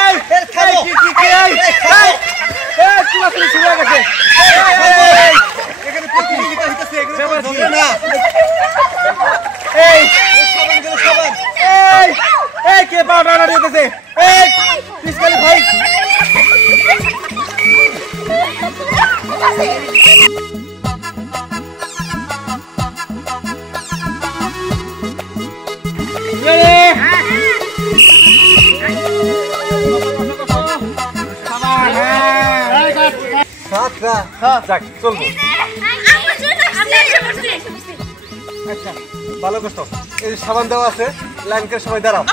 এই কি কি শুরু হয়ে গেছে এখানে প্রতিযোগিতা হইতেছে এগুলো না এই সাবান এই কে পাউডার দিতেছে এই পিছকালি ভাই ভালো কষ্ট এই সাবান দেওয়া আছে লাইন করে সবাই দাঁড়াও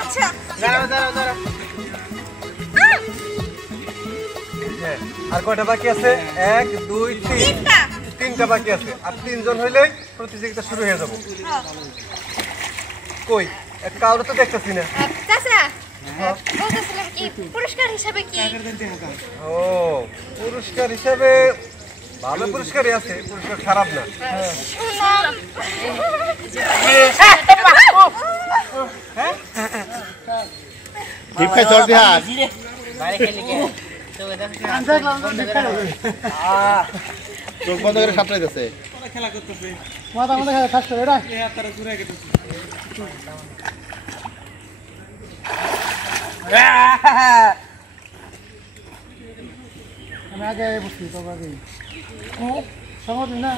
আর কয়টা বাকি আছে 1 2 3 তিনটা বাকি আছে আর তিনজন হইলে প্রতিযোগিতা শুরু হয়ে যাবে কই কাউরে তো দেখতেছি না চাচা বলতেছিলাম কি পুরস্কার হিসাবে কি ও পুরস্কার হিসাবে ভালো পুরস্কারই আছে পুরস্কার খারাপ না দীপকা চল বিহার চোখ বন্ধ করে সাপড়াই দিচ্ছে খেলা করতেছে মাথা মাথা খেলা খাস করে এটা তারা ঘুরে গেছে আমি আগে বুঝছি তো আগে সমঝ না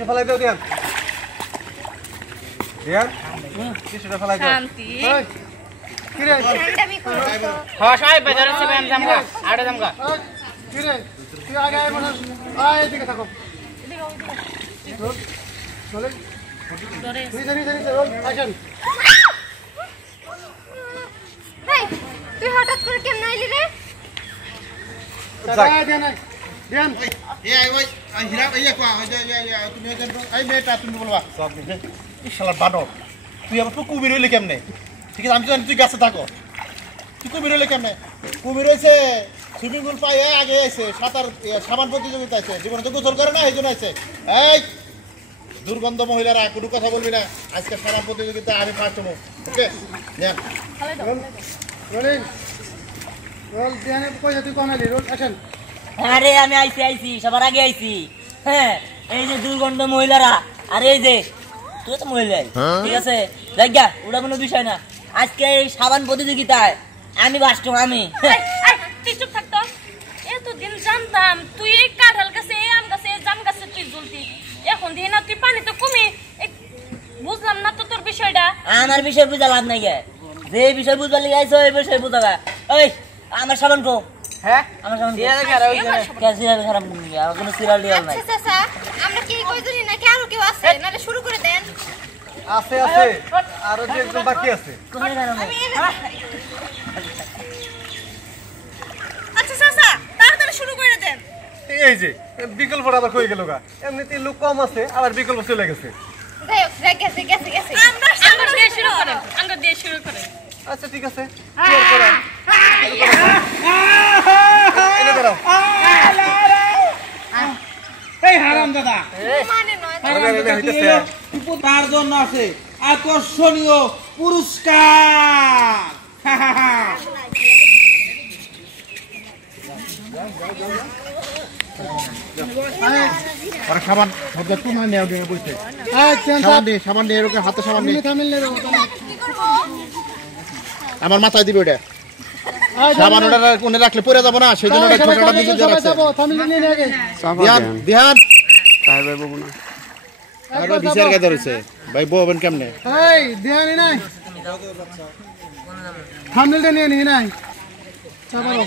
ফেলাই দাও দিয়ান দিয়ান কিছুটা ফেলাই দাও শান্তি কি রে আমি করব হ্যাঁ সবাই বাজারে আছে আমি জামগা আড়ে জামগা কি রে তুই আগে আয় মানে আয় এদিকে থাকো চলে তুই জানি রোল আসেন হেই তুই হঠাৎ করে কেন আইলি রে দাদা দেন এই হীরা এই কো তুমি এই মেয়েটা তুমি বলবা এই শালা বানর তুই আবার কুমির হইলে কেমনে ঠিক আছে আমি জানি তুই গাছে থাকো তুই কুমির হইলে কেমনে কুমির হইছে সুইমিং পুল পাই আগে আইছে সাঁতার সাবান প্রতিযোগিতা আছে জীবনে তো গোসল করে না এই জন্য আইছে এই দুর্গন্ধ মহিলারা কোনো কথা বলবি না আজকে সাবান প্রতিযোগিতা আমি ফার্স্ট হবো ওকে নেন রোলিং রোল দেন কই তুই কোন আইলি রোল আসেন আরে আমি আইছি সবার আগে আইছি হ্যাঁ এই যে দুর্গন্ধ মহিলারা আরে এই যে তুই তো মহিলাই ঠিক আছে জায়গা ওটা কোনো বিষয় না আজকে এই সাবান প্রতিযোগিতায় আমি বাস্ট আমি তুই চুপ থাকতো এতদিন জানতাম তুই এই কাঁঠাল গাছে এই আম গাছে এই জাম গাছে তুই জ্বলতি এখন দিয়ে না তুই পানি তো কমে বুঝলাম না তো তোর বিষয়টা আমার বিষয় বুঝা লাভ নাই গে যে বিষয় বুঝবার লিগে আইছো এই বিষয় বুঝাবা ওই আমার সাবান কো হ্যাঁ আমার সাবান সিরিয়াল খারাপ আমার কোনো সিরিয়াল ডিয়াল নাই আচ্ছা চাচা আমরা কি কইজনি নাকি আরো কেউ আছে নালে শুরু করে দেন আছে আরো যে একজন বাকি আছে আমি আচ্ছা চাচা তাড়াতাড়ি শুরু করে দেন এই যে বিকল্পটা আবার কই গেল গা এমনিতেই লোক কম আছে আবার বিকল্প চলে গেছে গেছে আমরা দিয়ে শুরু করেন আচ্ছা ঠিক আছে ক্লিয়ার করা এনে দাঁড়াও এই হারাম দাদা মানে নয় হইতেছে তার জন্য আছে আকর্ষণীয় পুরস্কার আর সাবান মধ্যে তুমি নেও দিয়ে বলতে আচ্ছা সাবান দিয়ে এরকম হাতে সাবান দিয়ে থামিল রে আমার মাথায় দিবে ওটা সাবান ওটা কোনে রাখলে পড়ে যাব না সেজন্য ওটা ছোটটা দিকে দিয়ে রাখছে থামিল নিয়ে আগে ধ্যান তাই ভাই বাবু না আর বিচার কে ধরেছে ভাই বউবেন কেমনে এই ধ্যান নাই থামিল নিয়ে নি নাই চাপাও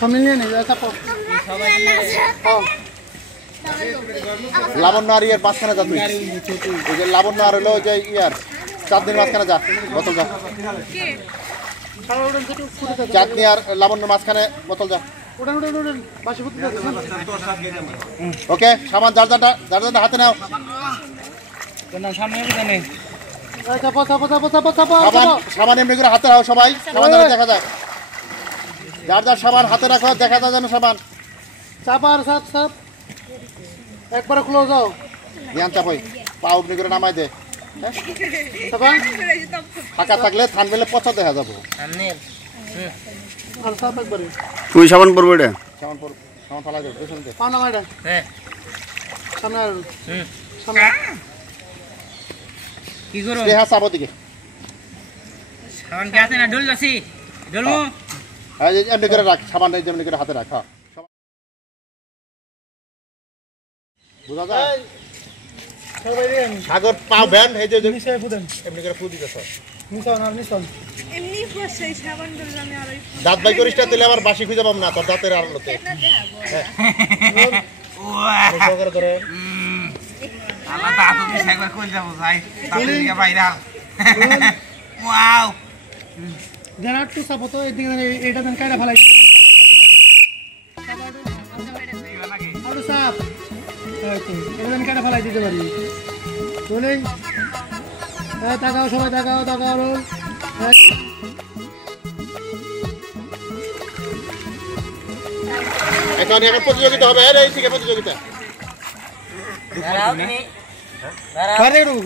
থামিল নিয়ে নি চাপাও লাবণ্য আর ইয়ার মাঝখানে যা তুই ওই যে লাবণ্য আর হলো যে ইয়ার চাঁদনির মাঝখানে যা বোতল যা চাঁদনি আর লাবণ্য মাঝখানে বোতল যা উড়ান বাসি ফুটতে যাচ্ছেন ওকে সামান যার যারটা হাতে নাও সামনে জানে চাপা সাবান এমনি করে হাতে রাখো সবাই সাবান যেন দেখা যায় যার সাবান হাতে রাখো দেখা যায় যেন সাবান চাপার সাপ একবার ক্লোজ যাও ধ্যান চাপাই পা উপনি করে নামাই দে সাবান ফাঁকা থাকলে থানবেলে পচা দেখা যাবো। সামনে আর সাপ একবারে তুই সাবান পরবো এটা সামান ফালা যাবে পেছন দিয়ে। পাও না মাইডা হ্যাঁ সামনে আর হুম সামনে কি করো দেহা চাবো দিকে। সাবান কে আছে না ডল যাচ্ছি ডলমু এই যে এমনি করে রাখ, সাবানটা যেমনি করে হাতে রাখ। হ্যাঁ বুঝা যায়? সবাই দেন সাগর পাও ভ্যান এই যে নিচে ফুদেন এমনি করে ফু দিতেছ। নিছন আর নিছন এমনি বসে সাবান ধরে আমি আর ওই দাঁত বাই করিস না, তাহলে আবার বাসি খুঁজে পাবো না তোর দাঁতের আড়ালোতে। করে ধরে আল্লাহ তা তো দিছে একবার কই যাব ভাই তাতে দিকে বাইরা ওয়াও দেন আর তো সাপ তো এদিকে এটা দেন কাইরা ফেলাই আর সাপ এই তো এটা দেন কাইরা ফেলাই দিতে পারি বলেন তাকাও সবাই তাকাও তাকাও রোল এখন প্রতিযোগিতা হবে। এই থেকে প্রতিযোগিতা দাঁড়াও তুমি দাঁড়াও বাইরে রোল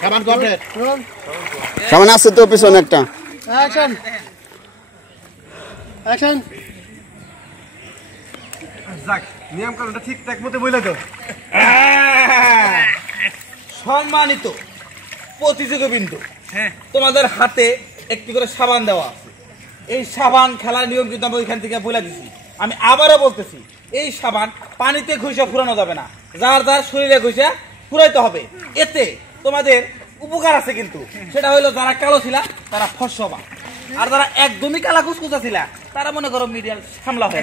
সাবান কমপ্লিট। রোল সাবান আছে তো পিছনে একটা অ্যাকশন অ্যাকশন যাক নিয়ম কানুনটা ঠিকঠাক মতো বলে দাও। সম্মানিত প্রতিযোগীবৃন্দ, তোমাদের হাতে একটি করে সাবান দেওয়া আছে। এই সাবান খেলার নিয়ম কিন্তু আমি ওইখান থেকে বলে দিছি। আমি আবারও বলতেছি, এই সাবান পানিতে ঘষে ফুরানো যাবে না, যার যার শরীরে ঘষে ফুরাইতে হবে। এতে তোমাদের উপকার আছে, কিন্তু সেটা হলো যারা কালো ছিল তারা ফসবা, আর যারা একদমই কালা কুচকুচা ছিল তারা মনে করো মিডিয়াল সামলা হয়।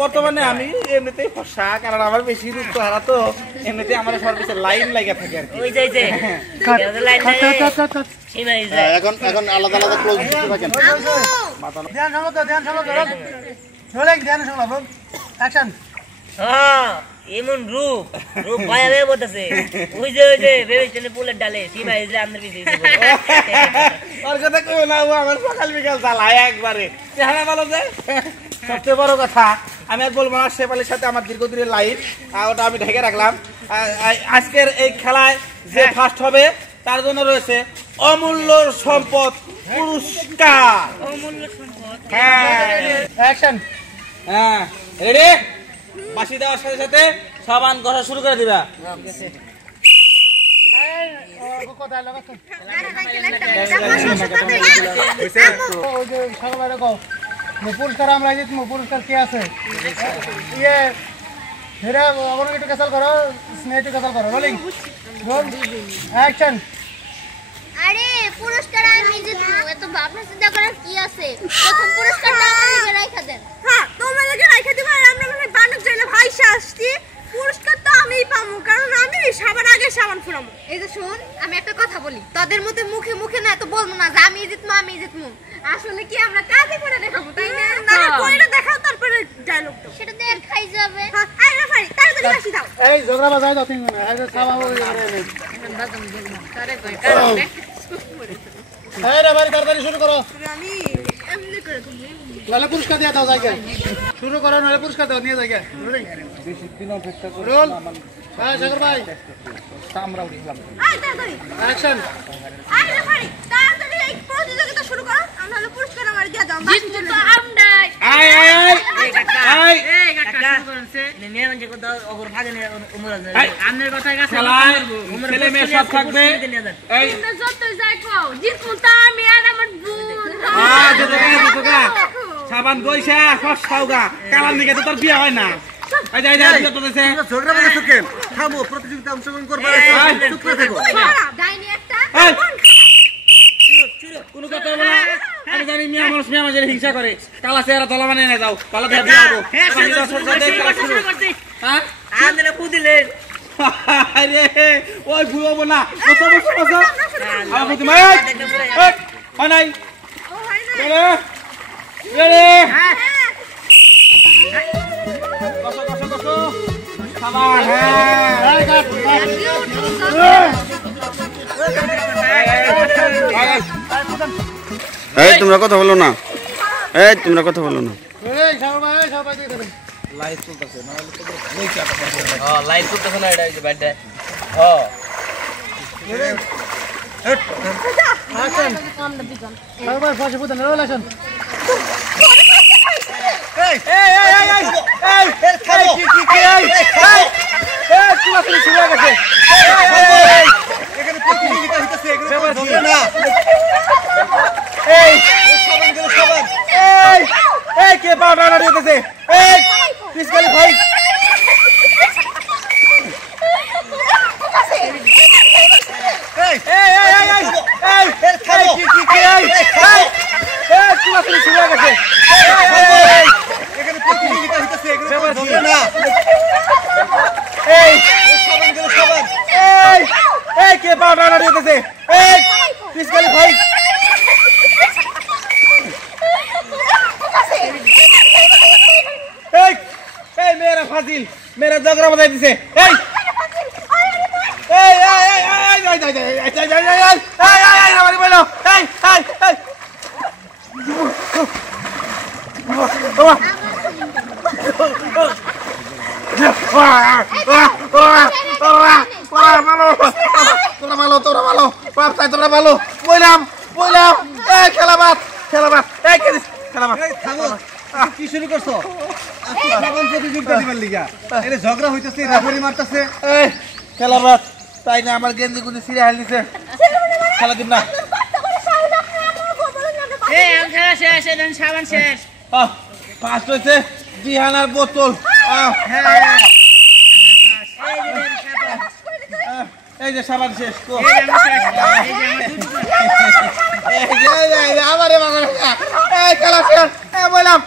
বর্তমানে আমি এমনিতেই ফসা, কারণ আমার বেশি রূপ তো হারা, তো এমনিতে আমার সর্বিসে লাইন লাগা থাকে আর কি। ওই যাইছে লাইন সীমাই যায় এখন এখন আলাদা আলাদা ক্লোজ দিতে থাকেন। ধ্যান সামলাতে রোলিং ধ্যান সামলাবো অ্যাকশন হ্যাঁ এমন রূপ রূপ ভাইয়া ভাইয়া বলতেছে ওই যে ভেবেছেন পুলের ডালে সীমাই যায় আমাদের পিছিয়ে ওর কথা কই না, ও আমার সকাল বিকাল চালায় একবারে চেহারা ভালো যায়। সবচেয়ে বড় কথা আমি আর বলবো না, শেফালির সাথে আমার দীর্ঘদিনের লাইন, ওটা আমি ঢেকে রাখলাম। আজকের এই খেলায় যে ফার্স্ট হবে তার জন্য রয়েছে অমূল্য সম্পদ পুরস্কার। হ্যাঁ অ্যাকশন হ্যাঁ রেডি, বাঁশি দেওয়ার সাথে সাথে সাবান ঘষা শুরু করে দিবা। কোথায় লাগাচ্ছ ওই যে সকালে রাখো পুরস্কার আমরা দিই। পুরস্কার কে আছে ইয়ে হেরা আমার একটু ক্যান্সেল করো, স্নেহ একটু ক্যান্সেল করো। রোলিং রোল অ্যাকশন আরে পুরস্কার আমি জিতবো, এত ভাবনা চিন্তা করার কি আছে? প্রথম পুরস্কারটা আমাকে রাখা দেন। হ্যাঁ তোমার লাগে রাইখা দিবা আর আমরা মানে বানক যাইলে ভাইসা আসছি পুরস্কার তো আমিই পাবো কারণ আমি সবার আগে সাবান ফুরাবো। এই যে শুন, আমি একটা কথা বলি, তোদের মধ্যে মুখে মুখে না এত বলবো না যে আমি জিতবো। আসলে কি আমরা কাজে করে দেখাবো, তাই না? না কইরা দেখাও তারপরে ডায়লগটা। সেটা দেখ খাই যাবে। হ্যাঁ আই রেফারি তাড়াতাড়ি বাসি দাও। এই ঝগড়া বাজাই দাও 3 মিনিট এই যে খাওয়া হয়ে যাবে। এই রে ভাই তাড়াতাড়ি শুরু করো। আমি এমনি করে তুমি নালে পুরস্কার দিয়ে দাও জায়গা শুরু করো, নালে পুরস্কার দাও নিয়ে জায়গা। রোলিং বেশি দিন অপেক্ষা করে রোল হ্যাঁ সাগর ভাই আমরাও দেখলাম। আই তাড়াতাড়ি অ্যাকশন আই রেফারি তাড়াতাড়ি এই প্রতিযোগিতা শুরু করো। আমরা হলো পুরস্কার আমার দিয়ে দাও। জিতবো তো আমরাই। আই আই আই এই কাকা আই এই কাকা মেয়ে মানে কত ওগর ভাগে নিয়ে উমর আছে আমনের কথাই কাছে খেলায় ছেলে মেয়ে সব থাকবে। এই তোমরা যত যাই খাও জিতবো তো আমি আর আমার বোন। সাবান গইছা ফসাওগা কালার নিকে তো তোর বিয়ে হয় না। এই যাই যাই তো দেছে ঝগড়া বলেছো কেন? থামো, প্রতিযোগিতা অংশগ্রহণ করবে। চুপ করে থাকো। ডাইনি একটা এই কোন কথা বলা, আমি জানি মিয়া মানুষ মিয়া মানুষের হিংসা করে, কালা চেহারা দলা বানিয়ে না যাও, কালা দেয়া দিয়ে যাবো। হ্যাঁ আন্দরে পুদিলেন আরে ওই ভুলবো না, বসো বসো বসো। আমার প্রতি মাই হয় নাই রেডি রেডি বসো বসো বসো সাবান। হ্যাঁ এই কাট এই তোমরা কথা বলো না, এই তোমরা কথা বলো না। রোলিং সাগর ভাই দিয়ে দেবেন লাইট চলতেছে না হলে তো ওই চাটা পাবো না। হ্যাঁ লাইট করতেছ না এটা এই যে ব্যাটটা হ্যাঁ সবাই ফসে পুতেন রোল আসুন এই এই এই এই এই এই কি এই এই কি আসলে শুরু হয়ে গেছে এই এখানে প্রতিযোগিতা হইতেছে এগুলো ঝগড়া না এই সাবান গেল সাবান এই এই কে পাউডার না দিতেছে এই পিছকালি ভাই এই এই এই এই এই এই এই কি এই এই কি আসলে শুরু হয়ে গেছে এই এখানে প্রতিযোগিতা হইতেছে এগুলো ঝগড়া না এই সাবান গেল সাবান এই এই কে পাউডার না দিতেছে এই পিছকালি ভাই এই এই মেরা ফাজিল মেরা ঝগড়া বাজাই দিছে এই এই এই এই এই এই এই এই আমারে বলো এই এই এই তোমরা ভালো বাপসাই তোমরা ভালো বললাম এই খেলাবাদ এই খেলাবাদ এই থামো কি শুরু করছো আজকে সাবান প্রতিযোগিতা দিবার লিগা এর ঝগড়া হইতেছে রেফারি মারতেছে এই খেলাবাদ তাই না আমার গেঞ্জি গুলি ছিঁড়ে হাল দিছে খেলা দিন না সাবান শেষ ফার্স্ট হয়েছে জিহানার বোতল এই যে সাবান শেষ তো এই যে আমারে এই খেলা শেষ বললাম